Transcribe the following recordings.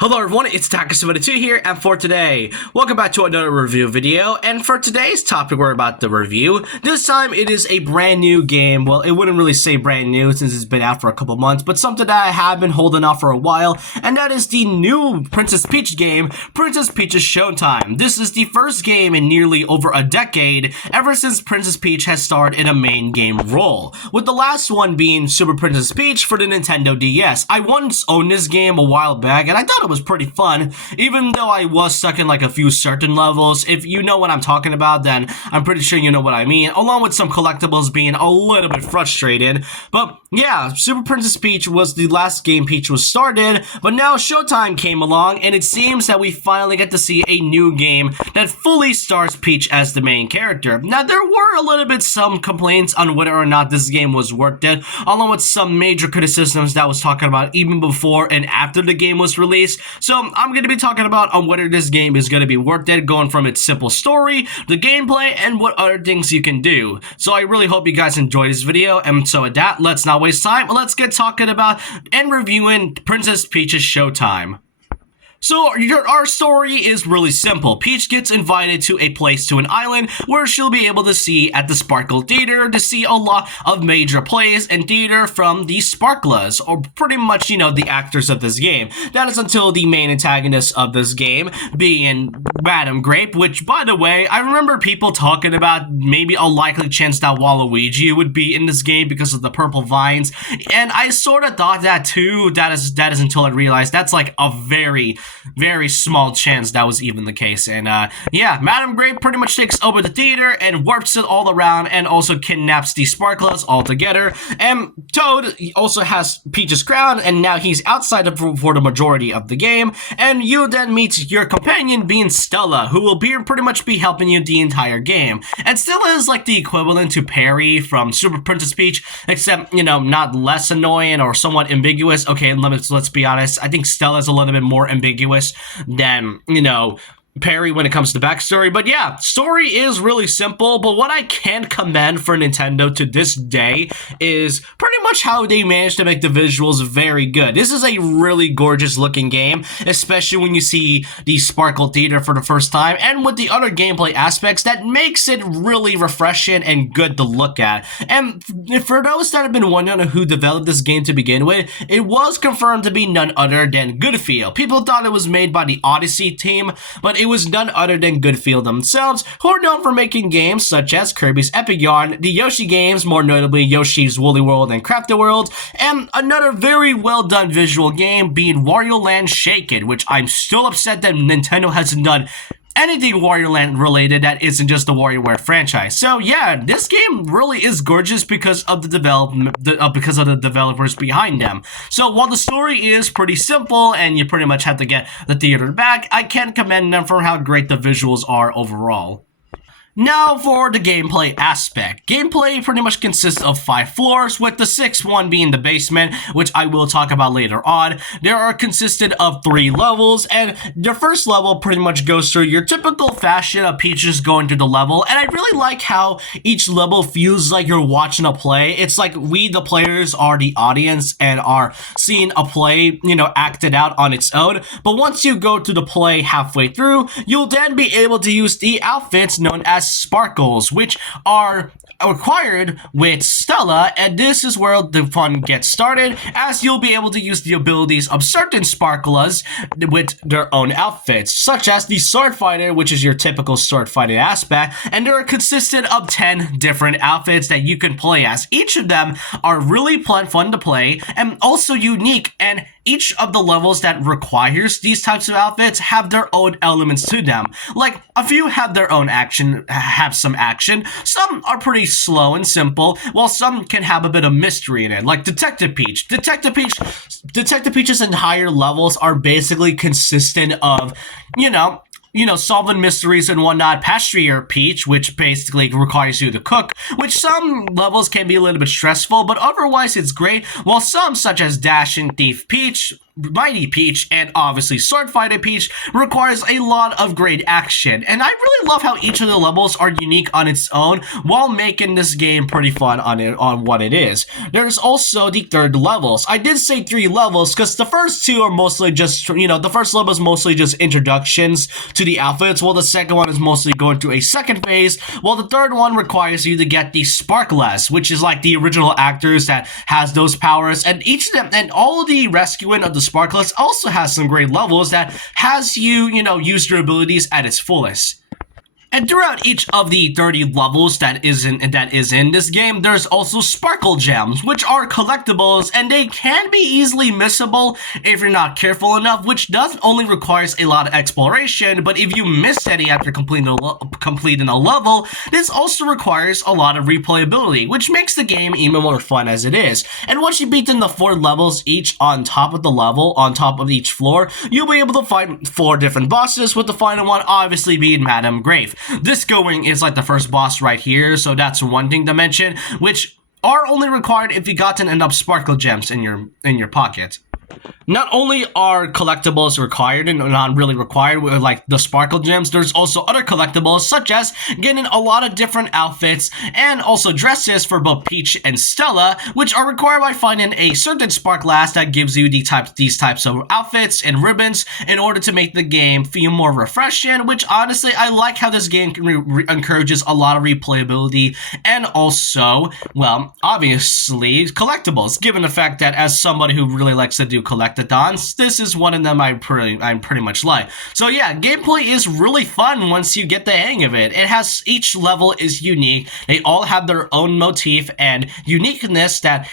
Hello everyone, it's Taka72 here, and for today, welcome back to another review video, and for today's topic we're about to review, this time it is a brand new game. Well, it wouldn't really say brand new since it's been out for a couple months, but something that I have been holding off for a while, and that is the new Princess Peach game, Princess Peach's Showtime. This is the first game in nearly over a decade, ever since Princess Peach has starred in a main game role, with the last one being Super Princess Peach for the Nintendo DS. I once owned this game a while back, and I thought it was pretty fun, even though I was stuck in like a few certain levels. If you know what I'm talking about, then I'm pretty sure you know what I mean, along with some collectibles being a little bit frustrated. But yeah, Super Princess Peach was the last game Peach was started, but now Showtime came along, and it seems that we finally get to see a new game that fully stars Peach as the main character. Now, there were a little bit some complaints on whether or not this game was worth it, along with some major criticisms that I was talking about even before and after the game was released. So I'm going to be talking about on whether this game is going to be worth it, going from its simple story, the gameplay, and what other things you can do. So I really hope you guys enjoyed this video, and so with that, let's not waste time. Let's get talking about and reviewing Princess Peach's Showtime. So, our story is really simple. Peach gets invited to a place, to an island, where she'll be able to see at the Sparkle Theater to see a lot of major plays and theater from the Sparklers, or pretty much, you know, the actors of this game. That is until the main antagonist of this game being Madam Grape, which, by the way, I remember people talking about maybe a likely chance that Waluigi would be in this game because of the purple vines, and I sort of thought that too. That is until I realized that's like a very small chance that was even the case. And yeah, Madam Grape pretty much takes over the theater and warps it all around, and also kidnaps the Sparklers altogether. And Toad also has Peach's crown, and now he's outside for the majority of the game. And you then meet your companion being Stella, who will pretty much be helping you the entire game. And Stella is like the equivalent to Perry from Super Princess Peach, except, you know, not less annoying or somewhat ambiguous. Okay, let's be honest, I think Stella's a little bit more ambiguous than, you know, Perry when it comes to backstory. But yeah, story is really simple, but what I can commend for Nintendo to this day is pretty much how they managed to make the visuals very good. This is a really gorgeous looking game, especially when you see the Sparkle Theater for the first time, and with the other gameplay aspects that makes it really refreshing and good to look at. And for those that have been wondering who developed this game to begin with, it was confirmed to be none other than Goodfeel. People thought it was made by the Odyssey team, but it was none other than Goodfeel themselves, who are known for making games such as Kirby's Epic Yarn, the Yoshi games, more notably Yoshi's Woolly World and Crafted World, and another very well done visual game being Wario Land Shaken, which I'm still upset that Nintendo hasn't done anything Wario Land related that isn't just the WarioWare franchise. So yeah, this game really is gorgeous because of the developers behind them. So while the story is pretty simple and you pretty much have to get the theater back, I can commend them for how great the visuals are overall. Now for the gameplay aspect. Gameplay pretty much consists of 5 floors, with the 6th one being the basement, which I will talk about later on. There are consisted of 3 levels, and the first level pretty much goes through your typical fashion of Peaches going through the level, and I really like how each level feels like you're watching a play. It's like we, the players, are the audience and are seeing a play, you know, acted out on its own. But once you go to the play halfway through, you'll then be able to use the outfits known as Sparkles, which are acquired with Stella, and this is where the fun gets started, as you'll be able to use the abilities of certain Sparklers with their own outfits, such as the Sword Fighter, which is your typical sword fighting aspect, and there are consistent of 10 different outfits that you can play as. Each of them are really fun to play and also unique, and each of the levels that requires these types of outfits have their own elements to them. Like, a few have their own action, have some action, some are pretty slow and simple, while some can have a bit of mystery in it, like Detective Peach. Detective Peach's entire levels are basically consistent of, you know, solving mysteries and whatnot. Pastry Peach, which basically requires you to cook, which some levels can be a little bit stressful, but otherwise it's great, while some, such as Dash and Thief Peach, Mighty Peach and obviously Sword Fighting Peach requires a lot of great action, and I really love how each of the levels are unique on its own while making this game pretty fun on what it is. There's also the third levels. I did say 3 levels because the first 2 are mostly just, the first level is mostly just introductions to the outfits, while the second one is mostly going through a second phase, while the third one requires you to get the Sparkless, which is like the original actors that has those powers, and each of them, and all of the rescuing of the Sparkless also has some great levels that has you, use your abilities at its fullest. And throughout each of the 30 levels that is in this game, there's also Sparkle Gems, which are collectibles, and they can be easily missable if you're not careful enough, which does only requires a lot of exploration, but if you miss any after completing a level, this also requires a lot of replayability, which makes the game even more fun as it is. And once you beat in the 4 levels each on top of the level, on top of each floor, you'll be able to fight 4 different bosses, with the final one obviously being Madame Grave. This going is like the first boss right here, so that's one thing to mention, which are only required if you gotten enough Sparkle Gems in your pocket. Not only are collectibles required and not really required with like the Sparkle Gems, there's also other collectibles such as getting a lot of different outfits and also dresses for both Peach and Stella, which are required by finding a certain Sparkless that gives you these types of outfits and ribbons in order to make the game feel more refreshing, which honestly I like how this game encourages a lot of replayability and also, well, obviously collectibles, given the fact that as somebody who really likes to do collectathons, this is one of them I'm pretty much like. So yeah, gameplay is really fun once you get the hang of it. It has, each level is unique. They all have their own motif and uniqueness that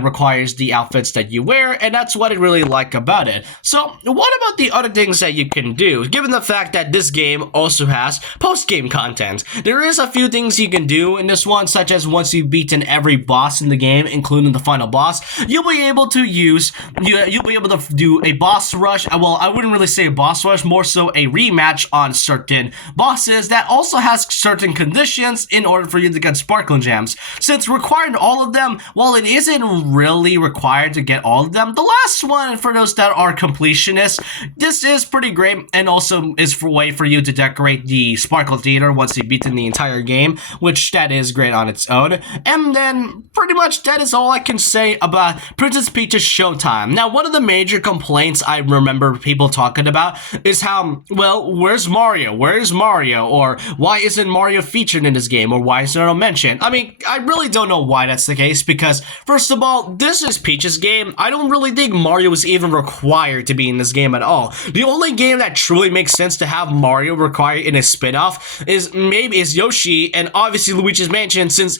requires the outfits that you wear, and that's what I really like about it. So what about the other things that you can do, given the fact that this game also has post-game content? There is a few things you can do in this one, such as once you've beaten every boss in the game, including the final boss, you'll be able to do a boss rush. Well, I wouldn't really say a boss rush, more so a rematch on certain bosses that also has certain conditions in order for you to get Sparkle Gems. Since requiring all of them, while it isn't really required to get all of them, the last one, for those that are completionists, this is pretty great and also is for way for you to decorate the Sparkle Theater once you've beaten the entire game, which that is great on its own. And then pretty much that is all I can say about Princess Peach's Showtime. Now, one of the major complaints I remember people talking about is how, well, where's Mario? Where's Mario? Or why isn't Mario featured in this game? Or why is there no mention? I mean, I really don't know why that's the case, because first of all, this is Peach's game. I don't really think Mario is even required to be in this game at all. The only game that truly makes sense to have Mario required in a spin-off is Yoshi and obviously Luigi's Mansion, since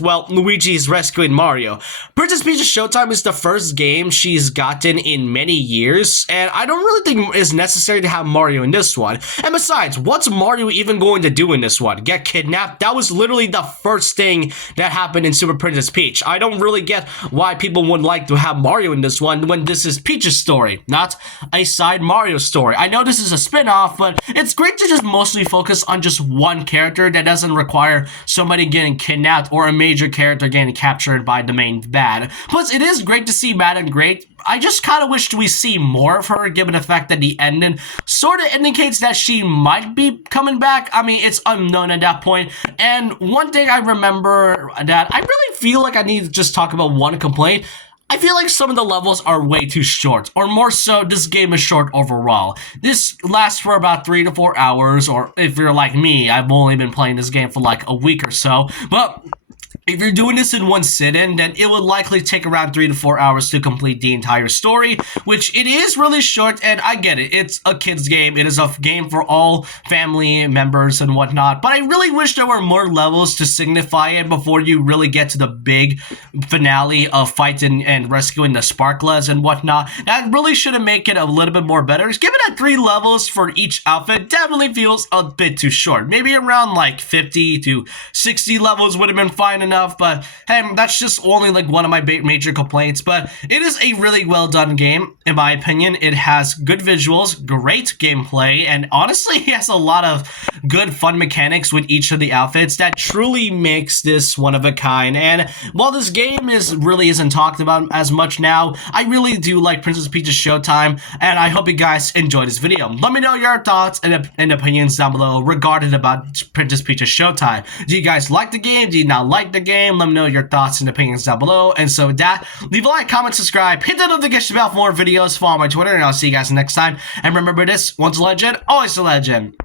well, Luigi's rescuing Mario. Princess Peach's Showtime is the first game she's gotten in many years, and I don't really think it's necessary to have Mario in this one. And besides, what's Mario even going to do in this one? Get kidnapped? That was literally the first thing that happened in Super Princess Peach. I don't really get why people would like to have Mario in this one when this is Peach's story, not a side Mario story. I know this is a spin-off, but it's great to just mostly focus on just one character that doesn't require somebody getting kidnapped or a major character getting captured by the main bad. Plus, it is great to see Madame Great. I just kind of wished we see more of her, given the fact that the ending sort of indicates that she might be coming back. I mean, it's unknown at that point. And one thing I remember that I really feel like I need to just talk about one complaint. I feel like some of the levels are way too short, or more so, this game is short overall. This lasts for about 3 to 4 hours, or if you're like me, I've only been playing this game for like a week or so, but if you're doing this in one sit-in, then it would likely take around 3 to 4 hours to complete the entire story, which it is really short, and I get it. It's a kid's game. It is a game for all family members and whatnot, but I really wish there were more levels to signify it before you really get to the big finale of fighting and rescuing the Sparkless and whatnot. That really should have made it a little bit more better. Given that 3 levels for each outfit definitely feels a bit too short. Maybe around like 50 to 60 levels would have been fine enough. enough, but hey, that's just only like one of my major complaints. But it is a really well done game, in my opinion. It has good visuals, great gameplay, and honestly, it has a lot of good fun mechanics with each of the outfits that truly makes this one of a kind. And while this game really isn't talked about as much now, I really do like Princess Peach's Showtime, and I hope you guys enjoyed this video. Let me know your thoughts and opinions down below regarding about Princess Peach's Showtime. Do you guys like the game? Do you not like the game? Let me know your thoughts and opinions down below. And so with that, leave a like, comment, subscribe, hit that notification bell for more videos, follow my Twitter, and I'll see you guys next time. And remember this, once a legend, always a legend.